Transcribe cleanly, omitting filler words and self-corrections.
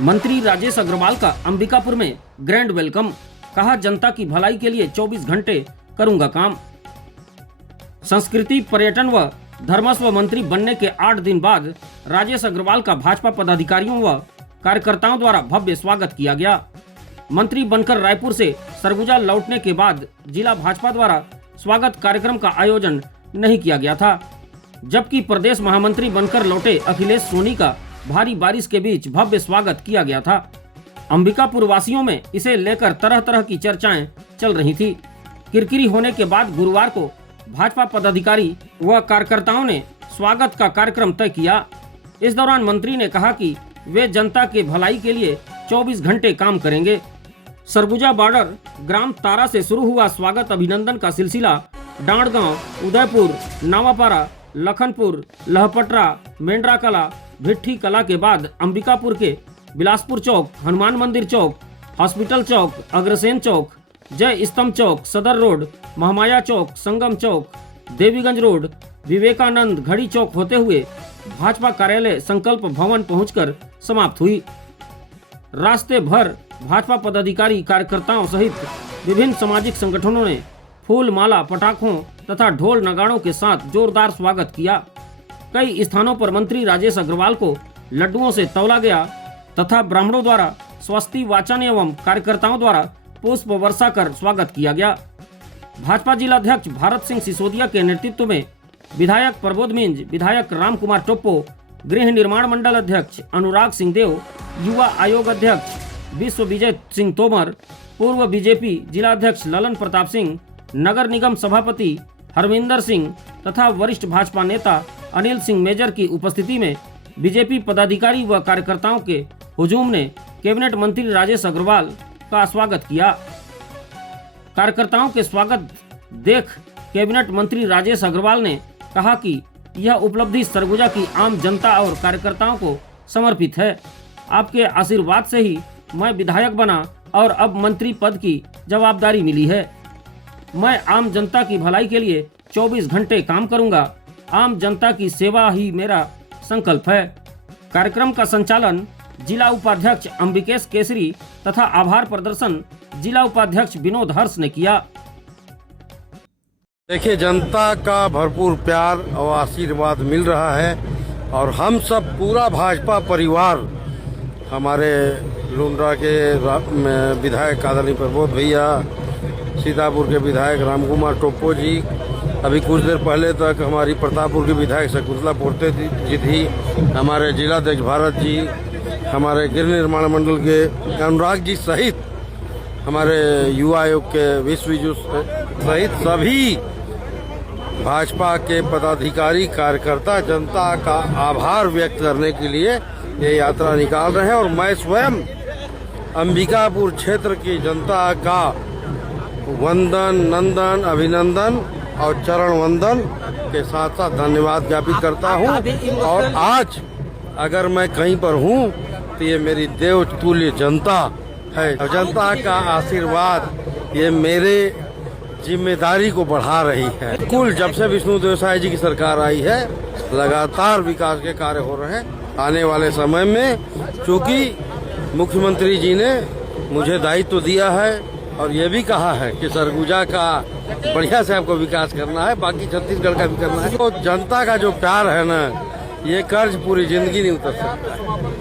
मंत्री राजेश अग्रवाल का अंबिकापुर में ग्रैंड वेलकम, कहा जनता की भलाई के लिए 24 घंटे करूंगा काम। संस्कृति, पर्यटन व धर्मस्व मंत्री बनने के 8 दिन बाद राजेश अग्रवाल का भाजपा पदाधिकारियों व कार्यकर्ताओं द्वारा भव्य स्वागत किया गया। मंत्री बनकर रायपुर से सरगुजा लौटने के बाद जिला भाजपा द्वारा स्वागत कार्यक्रम का आयोजन नहीं किया गया था, जबकि प्रदेश महामंत्री बनकर लौटे अखिलेश सोनी का भारी बारिश के बीच भव्य स्वागत किया गया था। अंबिकापुर वासियों में इसे लेकर तरह तरह की चर्चाएं चल रही थी। किरकिरी होने के बाद गुरुवार को भाजपा पदाधिकारी व कार्यकर्ताओं ने स्वागत का कार्यक्रम तय किया। इस दौरान मंत्री ने कहा कि वे जनता के भलाई के लिए 24 घंटे काम करेंगे। सरगुजा बॉर्डर ग्राम तारा से शुरू हुआ स्वागत अभिनंदन का सिलसिला डांडगांव, उदयपुर, नावापारा, लखनपुर, लहपटरा, मेंढरा कला, भिट्ठी कला के बाद अंबिकापुर के बिलासपुर चौक, हनुमान मंदिर चौक, हॉस्पिटल चौक, अग्रसेन चौक, जय स्तंभ चौक, सदर रोड, महामाया चौक, संगम चौक, देवीगंज रोड, विवेकानंद घड़ी चौक होते हुए भाजपा कार्यालय संकल्प भवन पहुंचकर समाप्त हुई। रास्ते भर भाजपा पदाधिकारी, कार्यकर्ताओं सहित विभिन्न सामाजिक संगठनों ने फूल माला, पटाखों तथा ढोल नगाड़ों के साथ जोरदार स्वागत किया। कई स्थानों पर मंत्री राजेश अग्रवाल को लड्डुओं से तौला गया तथा ब्राह्मणों द्वारा स्वस्ति वाचन एवं कार्यकर्ताओं द्वारा पुष्प वर्षा कर स्वागत किया गया। भाजपा जिलाध्यक्ष भारत सिंह सिसोदिया के नेतृत्व में विधायक प्रबोध मिंज, विधायक राम कुमार टोप्पो, गृह निर्माण मंडल अध्यक्ष अनुराग सिंह देव, युवा आयोग अध्यक्ष विश्व विजय सिंह तोमर, पूर्व बीजेपी जिलाध्यक्ष ललन प्रताप सिंह, नगर निगम सभापति हरविंदर सिंह तथा वरिष्ठ भाजपा नेता अनिल सिंह मेजर की उपस्थिति में बीजेपी पदाधिकारी व कार्यकर्ताओं के हुजूम ने कैबिनेट मंत्री राजेश अग्रवाल का स्वागत किया। कार्यकर्ताओं के स्वागत देख कैबिनेट मंत्री राजेश अग्रवाल ने कहा कि यह उपलब्धि सरगुजा की आम जनता और कार्यकर्ताओं को समर्पित है। आपके आशीर्वाद से ही मैं विधायक बना और अब मंत्री पद की जवाबदारी मिली है। मैं आम जनता की भलाई के लिए 24 घंटे काम करूंगा। आम जनता की सेवा ही मेरा संकल्प है। कार्यक्रम का संचालन जिला उपाध्यक्ष अंबिकेश केसरी तथा आभार प्रदर्शन जिला उपाध्यक्ष विनोद हर्ष ने किया। देखिए, जनता का भरपूर प्यार और आशीर्वाद मिल रहा है और हम सब पूरा भाजपा परिवार, हमारे लुंड्रा के विधायक आदरणीय प्रबोध भैया, सीतापुर के विधायक राम कुमार टोप्पो जी, अभी कुछ देर पहले तक हमारी प्रतापपुर के विधायक शकुंतला पोर्ते जी थी, हमारे जिलाध्यक्ष भारत जी, हमारे गृह निर्माण मंडल के अनुराग जी सहित हमारे युवा आयोग के विश्व सहित सभी भाजपा के पदाधिकारी, कार्यकर्ता जनता का आभार व्यक्त करने के लिए ये यात्रा निकाल रहे हैं और मैं स्वयं अंबिकापुर क्षेत्र की जनता का वंदन, नंदन, अभिनंदन और चरण वंदन के साथ साथ धन्यवाद ज्ञापित करता हूं। और आज अगर मैं कहीं पर हूं तो ये मेरी देवतुल्य जनता है। जनता का आशीर्वाद ये मेरे जिम्मेदारी को बढ़ा रही है। कुल जब से विष्णु देवसाई जी की सरकार आई है, लगातार विकास के कार्य हो रहे हैं। आने वाले समय में चूंकि मुख्यमंत्री जी ने मुझे दायित्व दिया है और ये भी कहा है कि सरगुजा का बढ़िया से आपको विकास करना है, बाकी छत्तीसगढ़ का भी करना है। तो जनता का जो प्यार है ना, ये कर्ज पूरी जिंदगी नहीं उतर सकता।